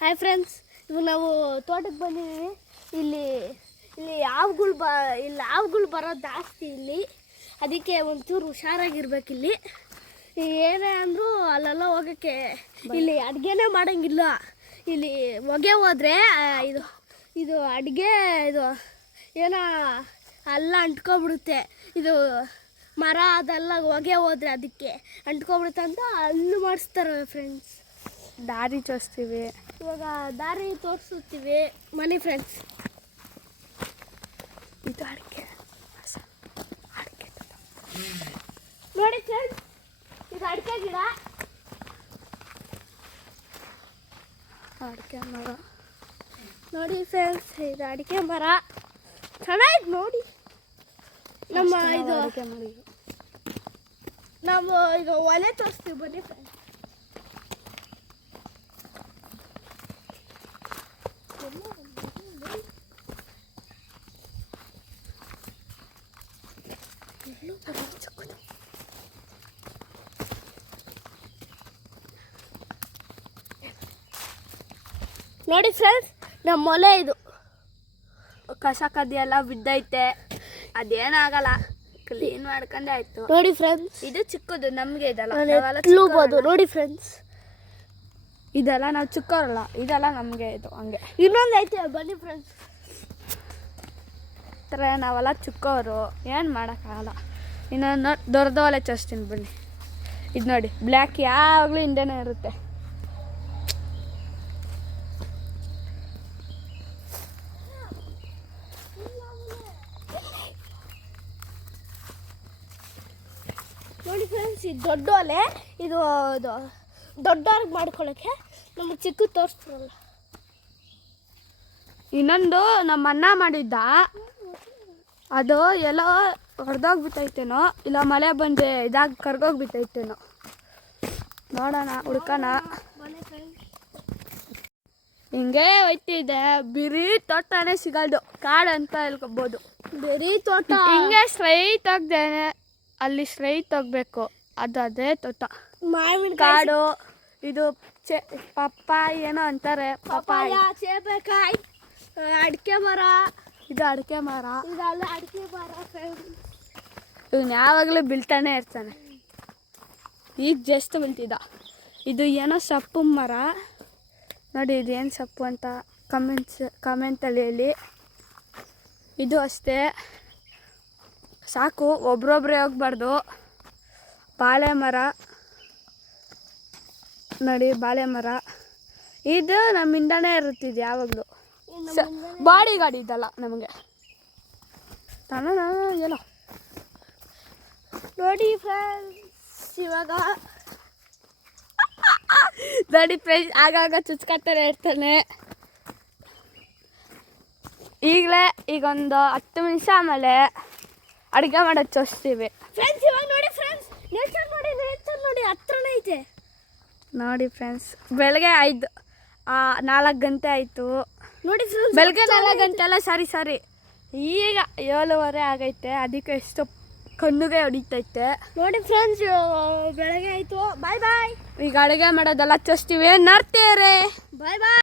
Hi friends ಇವಾಗ ನಾವು ತೋಟಕ್ಕೆ ಬಂದಿದ್ದೀವಿ ಇಲ್ಲಿ ಇಲ್ಲಿ ಹಾವುಗಳು ಬ, ಇಲ್ಲಿ ಹಾವುಗಳು ಬರೋದು ಜಾಸ್ತಿ ಇಲ್ಲಿ. ಅದಕ್ಕೆ ಒಂಚೂರು ಹುಷಾರಾಗಿರ್ಬೇಕು ಇಲ್ಲಿ. ಏನೇ ಅಂದರೂ ಅಲ್ಲೆಲ್ಲ ಹೋಗೋಕ್ಕೆ ಇಲ್ಲಿ ಅಡುಗೆನೇ ಮಾಡೋಂಗಿಲ್ಲ. ಇಲ್ಲಿ ಹೊಗೆ ಹೋದರೆ ಇದು ಇದು ಅಡುಗೆ, ಇದು ಏನೋ ಅಲ್ಲ ಅಂಟ್ಕೊಬಿಡುತ್ತೆ. ಇದು ಮರ ಅದೆಲ್ಲ ಹೊಗೆ ಹೋದರೆ ಅದಕ್ಕೆ ಅಂಟ್ಕೊಬಿಡುತ್ತೆ ಅಂತ ಅಲ್ಲೂ ಮಾಡಿಸ್ತಾರೆ ಫ್ರೆಂಡ್ಸ್ ದಾರಿ ತೋರಿಸ್ತೀವಿ. ಇವಾಗ ದಾರಿ ತೋರಿಸುತ್ತೀವಿ ಮನಿ ಫ್ರೆಂಡ್ಸ್ ಇದು ಅಡಿಕೆ. ಅಡಿಕೆ ನೋಡಿ ಫ್ರೆಂಡ್ಸ್ ಇದು ಅಡಿಕೆ ಗಿಡ. ಅಡಿಕೆ ಮರ. ನೋಡಿ ಫ್ರೆಂಡ್ಸ್ ಇದು ಅಡಿಕೆ ಮರ. ಚೆನ್ನಾಗಿದೆ ನೋಡಿ. ನಮ್ಮ ಇದು ಇದು. ನಾವು ಈಗ ಒಲೆ ತೋರಿಸ್ತೀವಿ ಬನ್ನಿ ಫ್ರೆಂಡ್ಸ್ ನೋಡಿ ಫ್ರೆಂಡ್ಸ್ ನಮ್ಮ ಒಲೆ ಇದು. ಕಸ ಕದಿಯೆಲ್ಲ ಬಿದ್ದೈತೆ. ಅದೇನಾಗಲ್ಲ ಕ್ಲೀನ್ ಮಾಡ್ಕೊಂಡೆ ಆಯ್ತು. ನೋಡಿ ಫ್ರೆಂಡ್ಸ್ ಇದು ಚಿಕ್ಕದು ನಮಗೆ ಇದೆಲ್ಲ. ನೋಡಿ ಫ್ರೆಂಡ್ಸ್. ಇದೆಲ್ಲ ನಾವು ಚಿಕ್ಕವರಲ್ಲ. ಇದೆಲ್ಲ ನಮಗೆ ಇದು ಹಂಗೆ. ಇನ್ನೊಂದು ಐತೆ ಬನ್ನಿ ಫ್ರೆಂಡ್ಸ್ ಥರ ನಾವೆಲ್ಲ ಚಿಕ್ಕವರು. ಏನು ಮಾಡೋಕ್ಕಾಗಲ್ಲ. ಇನ್ನೊಂದು ದೊಡ್ಡ ಒಲೆ ಚಸ್ತೀನಿ ಬನ್ನಿ. ಇದು ನೋಡಿ ಬ್ಲ್ಯಾಕ್ ಯಾವಾಗಲೂ ಹಿಂದೆನೇ ಇರುತ್ತೆ. ನೋಡಿ ಫ್ರೆಂಡ್ಸ್ ಇದು ದೊಡ್ಡ ಒಲೆ ಇದು ದೊಡ್ಡವ್ರಿಗೆ ಮಾಡ್ಕೊಳ್ಳೋಕ್ಕೆ ನಮಗೆ ಚಿಕ್ಕ ತೋರಿಸ್ತಾರಲ್ಲ ಇನ್ನೊಂದು ನಮ್ಮ ಅಣ್ಣ ಮಾಡಿದ್ದ. ಅದು ಎಲ್ಲ ಹೊಡೆದೋಗ್ಬಿಟ್ಟೈತೇನೋ ಇಲ್ಲ ಮಳೆ ಬಂದು ಇದಾಗಿ ಕರ್ಗೋಗ್ಬಿಟ್ಟೈತೇನೋ ನೋಡೋಣ ಹುಡ್ಕೋಣ. ಹಿಂಗೆ ಹೋಯ್ತಿದೆ. ಬಿರಿ ತೋಟನೇ ಸಿಗಲ್ದು. ಕಾಡು ಅಂತ ಹೇಳ್ಕೊಬೋದು. ಬಿರಿ ತೋಟ. ಹಿಂಗೆ ಸ್ಟ್ರೈಟ್ ಆಗ್ದೇನೆ. ಅಲ್ಲಿ ಸ್ಟ್ರೈಟ್ ಹೋಗ್ಬೇಕು. ಅದು ಅದೇ ತೋಟ. ಮಾವಿನ ಕಾಡು ಇದು ಚೆ ಪಪ್ಪಾಯಿ ಏನೋ ಅಂತಾರೆ. ಪಪಾಯ ಪಪ್ಪಾಯ ಸೇಬೆಕಾಯಿ ಅಡಿಕೆ ಮರ. ಇದು ಅಡಿಕೆ ಮರ. ಇದೆಲ್ಲ ಅಡಿಕೆ ಮರ ಇವನ್ ಇವನು ಯಾವಾಗಲೂ ಬೀಳ್ತಾನೆ ಇರ್ತಾನೆ. ಈಗ ಜಸ್ಟ್ ಬೀಳ್ತಿದ್ದ. ಇದು ಏನೋ ಸೊಪ್ಪು ಮರ. ನೋಡಿ ಇದು ಏನು ಸೊಪ್ಪು ಅಂತ ಕಮೆಂಟ್ಸ್ ಕಮೆಂಟಲ್ಲಿ ಹೇಳಿ. ಇದು ಅಷ್ಟೇ. ಸಾಕು ಒಬ್ರೊಬ್ರೇ ಹೋಗ್ಬಾರ್ದು. ಬಾಳೆ ಮರ ನೋಡಿ ಬಾಳೆ ಮರ ಇದು ನಮ್ಮಿಂದನೇ ಇರುತ್ತಿದೆ ಯಾವಾಗಲೂ ಬಾಡಿ ಗಾಡಿ ಇದ್ದಲ್ಲ ನಮಗೆ. ತಾನ ಎಲ್ಲ ನೋಡಿ ಫ್ರೆಂಡ್ಸ್ ಇವಾಗ. ನೋಡಿ ಫ್ರೆಂಡ್ಸ್ ಆಗಾಗ ಚುಚ್ಕೊತಾನೆ ಇರ್ತಾನೆ. ಈಗಲೇ ಈಗೊಂದು ಹತ್ತು ನಿಮಿಷ ಆಮೇಲೆ ಅಡುಗೆ ಮಾಡೋ ಚೋಸ್ತೀವಿ ಫ್ರೆಂಡ್ಸ್ ಇವಾಗ ನೋಡಿ ಫ್ರೆಂಡ್ಸ್ ನೇಚರ್ ನೋಡಿ ನೇಚರ್ ನೋಡಿ ಹತ್ರನೇ ಐತೆ ನೋಡಿ ಫ್ರೆಂಡ್ಸ್ ಬೆಳಗ್ಗೆ ಐದು ನಾಲ್ಕು ಗಂಟೆ ಆಯಿತು. ನೋಡಿ ಫ್ರೆಂಡ್ಸ್ ಬೆಳಗ್ಗೆ ನಾಲ್ಕು ಗಂಟೆ ಅಲ್ಲ ಸಾರಿ ಸಾರಿ ಈಗ ಏಳುವರೆ ಆಗೈತೆ ಅದಕ್ಕೆ ಎಷ್ಟು ಕಣ್ಣುಗೆ ಹೊಡಿತೈತೆ. ನೋಡಿ ಫ್ರೆಂಡ್ಸ್ ಬೆಳಗ್ಗೆ ಆಯ್ತು. ಬಾಯ್ ಬಾಯ್ ಈಗ ಅಡುಗೆ ಮಾಡೋದೆಲ್ಲ ಚೋಸ್ತೀವಿ ನಡ್ತೀರಿ ಬಾಯ್ ಬಾಯ್